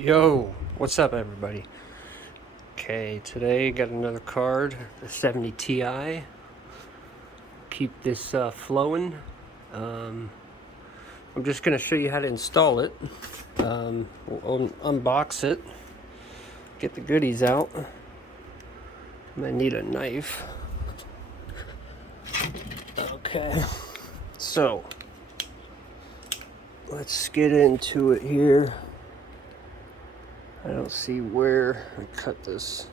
Yo, what's up everybody? Okay, today got another card, the 70 Ti. Keep this flowing. I'm just gonna show you how to install it. We'll unbox it, get the goodies out. I might need a knife. Okay, so let's get into it here. I don't see where I cut this.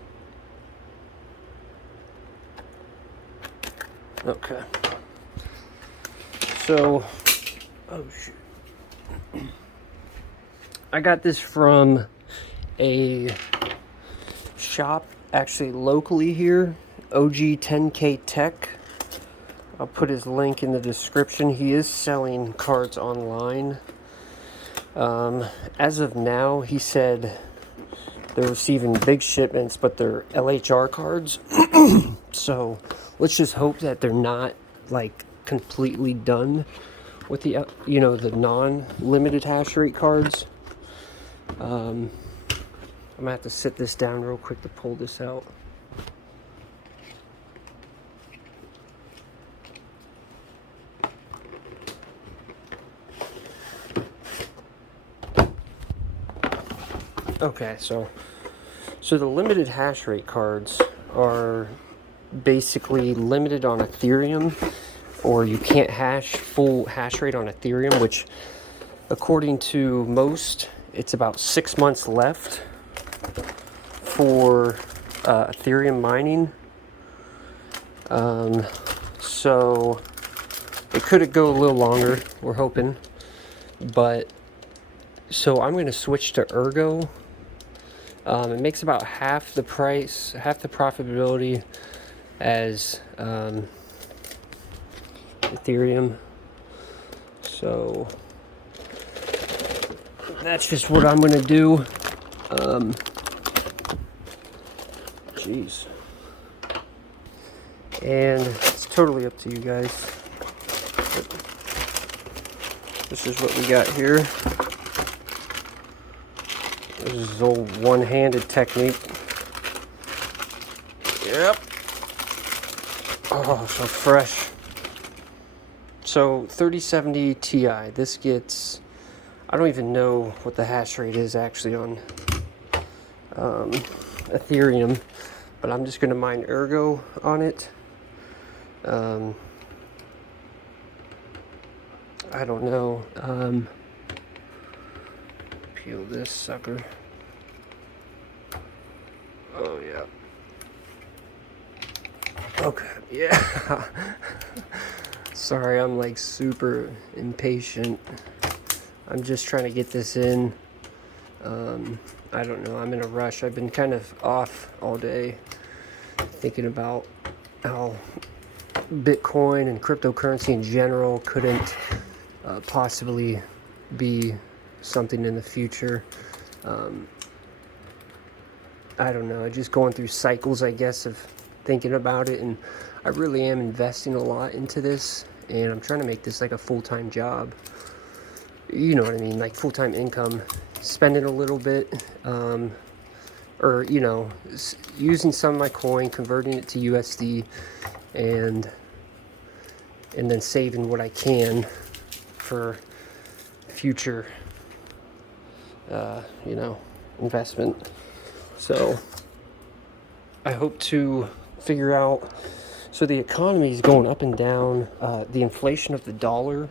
Okay. So, oh shoot. I got this from a shop actually locally here, OG 10K Tech. I'll put his link in the description. He is selling cards online. As of now, he said they're receiving big shipments, but they're LHR cards. So let's just hope that they're not like completely done with the the non-limited hash rate cards. I'm gonna have to sit this down real quick to pull this out. Okay, so the limited hash rate cards are basically limited on Ethereum, or you can't hash full hash rate on Ethereum, which according to most, it's about 6 months left for Ethereum mining. So it could go a little longer, we're hoping. But so I'm going to switch to Ergo. It makes about half the price, half the profitability as Ethereum. So that's just what I'm gonna do. Jeez. And it's totally up to you guys. This is what we got here. This is old one-handed technique. Yep. Oh, so fresh. So 3070 Ti. This gets, I don't even know what the hash rate is actually on Ethereum, but I'm just going to mine Ergo on it. I don't know. Peel this sucker. Oh yeah. Okay, yeah. Sorry, I'm like super impatient. I'm just trying to get this in. I don't know, I'm in a rush. I've been kind of off all day thinking about how Bitcoin and cryptocurrency in general couldn't possibly be something in the future. I don't know, just going through cycles, I guess, of thinking about it, and I really am investing a lot into this, and I'm trying to make this like a full-time job. You know what I mean, like full-time income, spending a little bit, or using some of my coin, converting it to USD, and then saving what I can for future investment. So I hope to figure out, so the economy is going up and down. The inflation of the dollar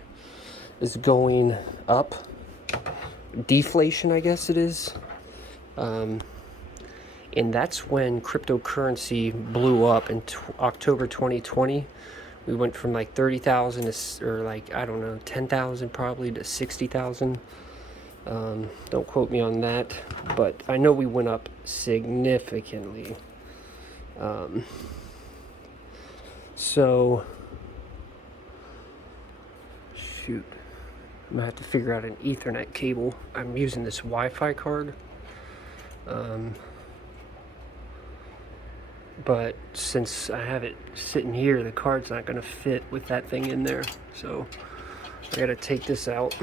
is going up. Deflation, I guess it is. And that's when cryptocurrency blew up in October 2020. We went from like 30,000 or like, I don't know, 10,000 probably to 60,000. Don't quote me on that, but I know we went up significantly. So, shoot, I'm gonna have to figure out an Ethernet cable. I'm using this Wi-Fi card. But since I have it sitting here, the card's not gonna fit with that thing in there. So I gotta take this out.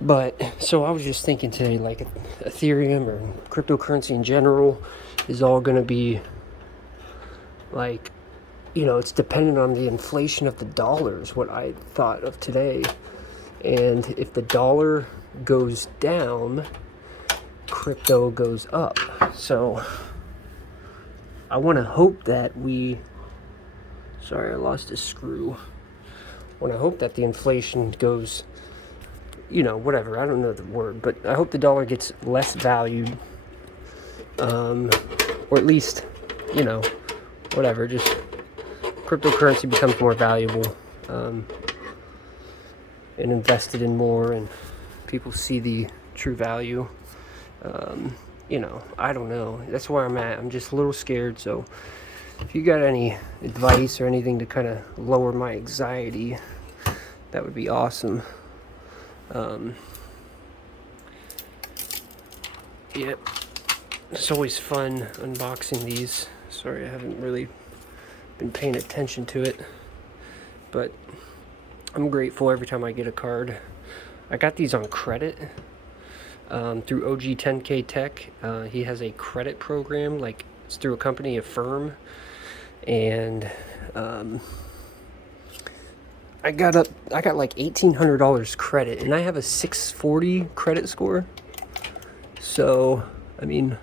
But so I was just thinking today, like Ethereum or cryptocurrency in general is all going to be like, it's dependent on the inflation of the dollar, is what I thought of today. And if the dollar goes down, crypto goes up. So I want to hope that sorry, I lost a screw. I want to hope that the inflation goes, whatever, I don't know the word, but I hope the dollar gets less valued, or at least, whatever, just cryptocurrency becomes more valuable, and invested in more, and people see the true value. I don't know. That's where I'm at. I'm just a little scared. So if you got any advice or anything to kind of lower my anxiety, that would be awesome. Yep. It's always fun unboxing these. Sorry, I haven't really been paying attention to it, but I'm grateful every time I get a card. I got these on credit through OG 10K Tech. He has a credit program, like it's through a company, a firm, and I got like $1,800 credit, and I have a 640 credit score. So I mean,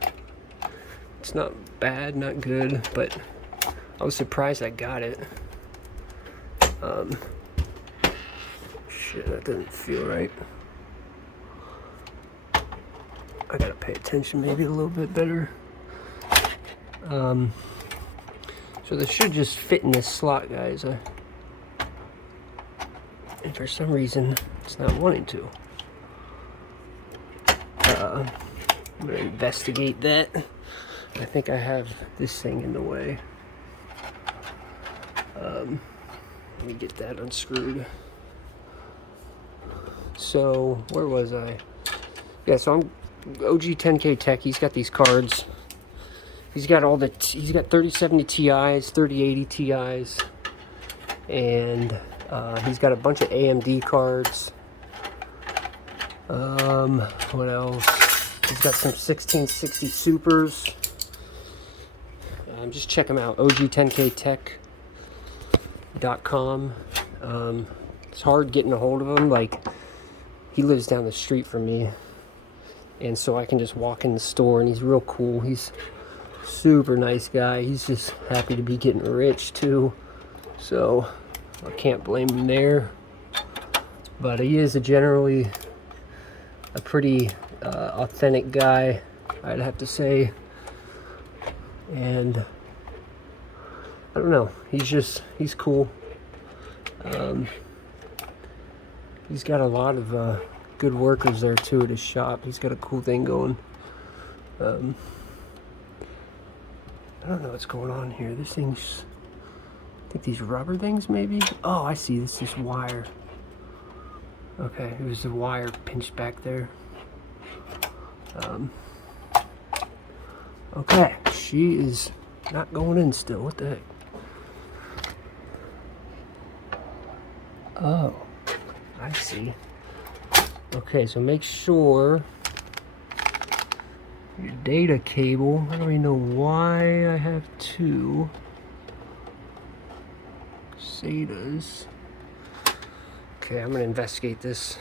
it's not bad, not good, but I was surprised I got it. Shit, that doesn't feel right. I gotta pay attention maybe a little bit better. So this should just fit in this slot, guys. And for some reason, it's not wanting to. I'm gonna investigate that. I think I have this thing in the way. Let me get that unscrewed. So, where was I? Yeah, so I'm OG 10K Tech. He's got these cards. He's got he's got 3070 Ti's, 3080 Ti's, and he's got a bunch of AMD cards. What else? He's got some 1660 Supers. Just check him out, og10ktech.com. It's hard getting a hold of him. Like, he lives down the street from me, and so I can just walk in the store, and he's real cool. He's super nice guy. He's just happy to be getting rich too, so I can't blame him there. But he is generally a pretty authentic guy, I'd have to say. And I don't know, he's cool. He's got a lot of good workers there too at his shop. He's got a cool thing going. I don't know what's going on here. This thing's, I think these rubber things maybe? Oh, I see, this is wire. Okay, it was the wire pinched back there. Okay, she is not going in still. What the heck? Oh, I see. Okay, so make sure your data cable, I don't even know why I have two SATAs. Okay, I'm gonna investigate this.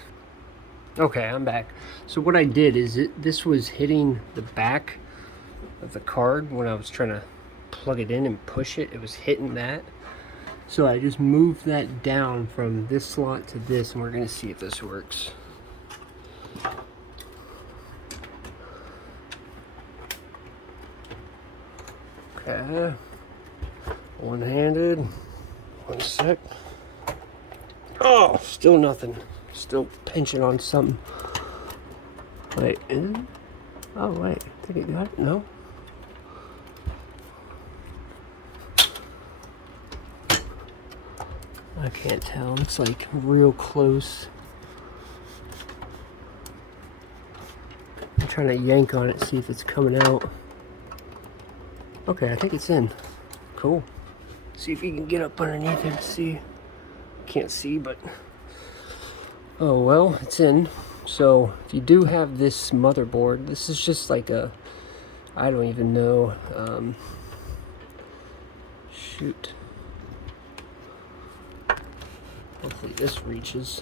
Okay, I'm back. So what I did is this was hitting the back of the card when I was trying to plug it in and push it. It was hitting that. So I just moved that down from this slot to this, and we're gonna see if this works. Okay, one-handed. One sec. Oh, still nothing. Still pinching on something. Wait, is it? Oh, wait. I think it got it. No? I can't tell. It's like real close. I'm trying to yank on it, see if it's coming out. Okay, I think it's in. Cool. See if you can get up underneath it and see. Can't see, but oh well, it's in. So if you do have this motherboard, this is just like a, I don't even know, shoot. Hopefully this reaches.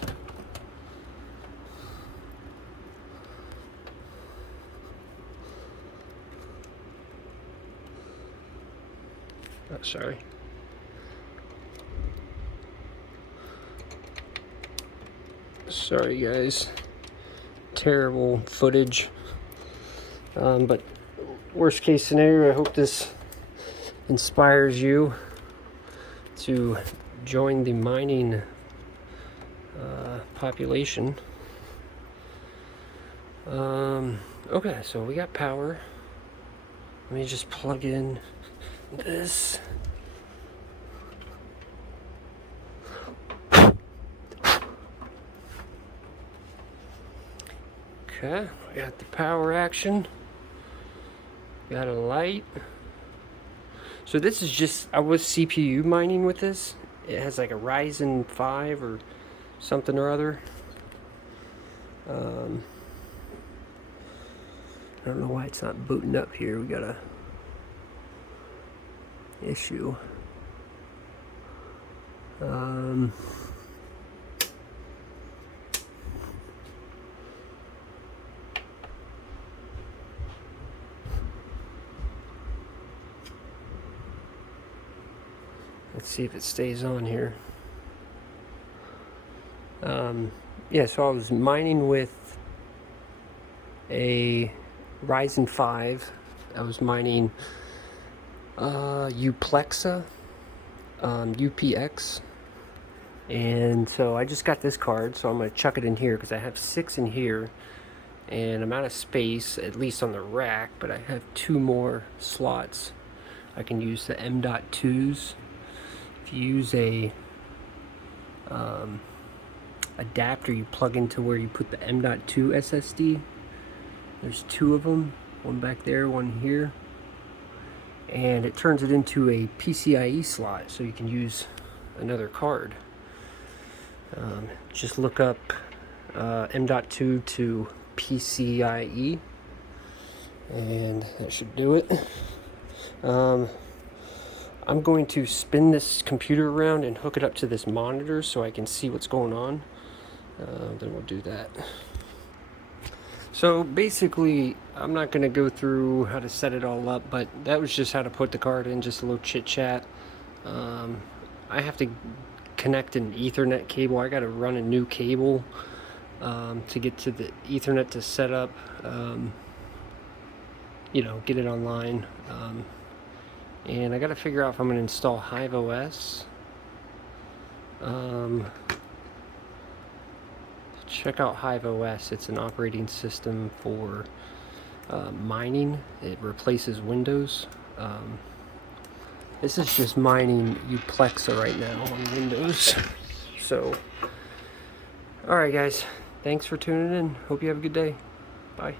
Oh, sorry. Sorry guys. Terrible footage. But worst case scenario, I hope this inspires you to join the mining population. Okay, so we got power. Let me just plug in this. Okay, we got the power action. Got a light. So this is just, I was CPU mining with this. It has like a Ryzen 5 or something or other. I don't know why it's not booting up here. We got a issue. Let's see if it stays on here. Yeah, so I was mining with a Ryzen 5. I was mining Uplexa, UPX. And so I just got this card, so I'm going to chuck it in here because I have 6 in here. And I'm out of space, at least on the rack, but I have 2 more slots. I can use the M.2s. If you use a adapter you plug into where you put the M.2 SSD, there's 2 of them, one back there, one here, and it turns it into a PCIe slot, so you can use another card. Just look up M.2 to PCIe, and that should do it. I'm going to spin this computer around and hook it up to this monitor so I can see what's going on. Then we'll do that. So basically, I'm not going to go through how to set it all up, but that was just how to put the card in, just a little chit chat. I have to connect an Ethernet cable. I got to run a new cable to get to the Ethernet to set up, get it online. And I got to figure out if I'm going to install Hive OS. Check out Hive OS. It's an operating system for mining. It replaces Windows. This is just mining Uplexa right now on Windows. So, alright guys, thanks for tuning in. Hope you have a good day. Bye.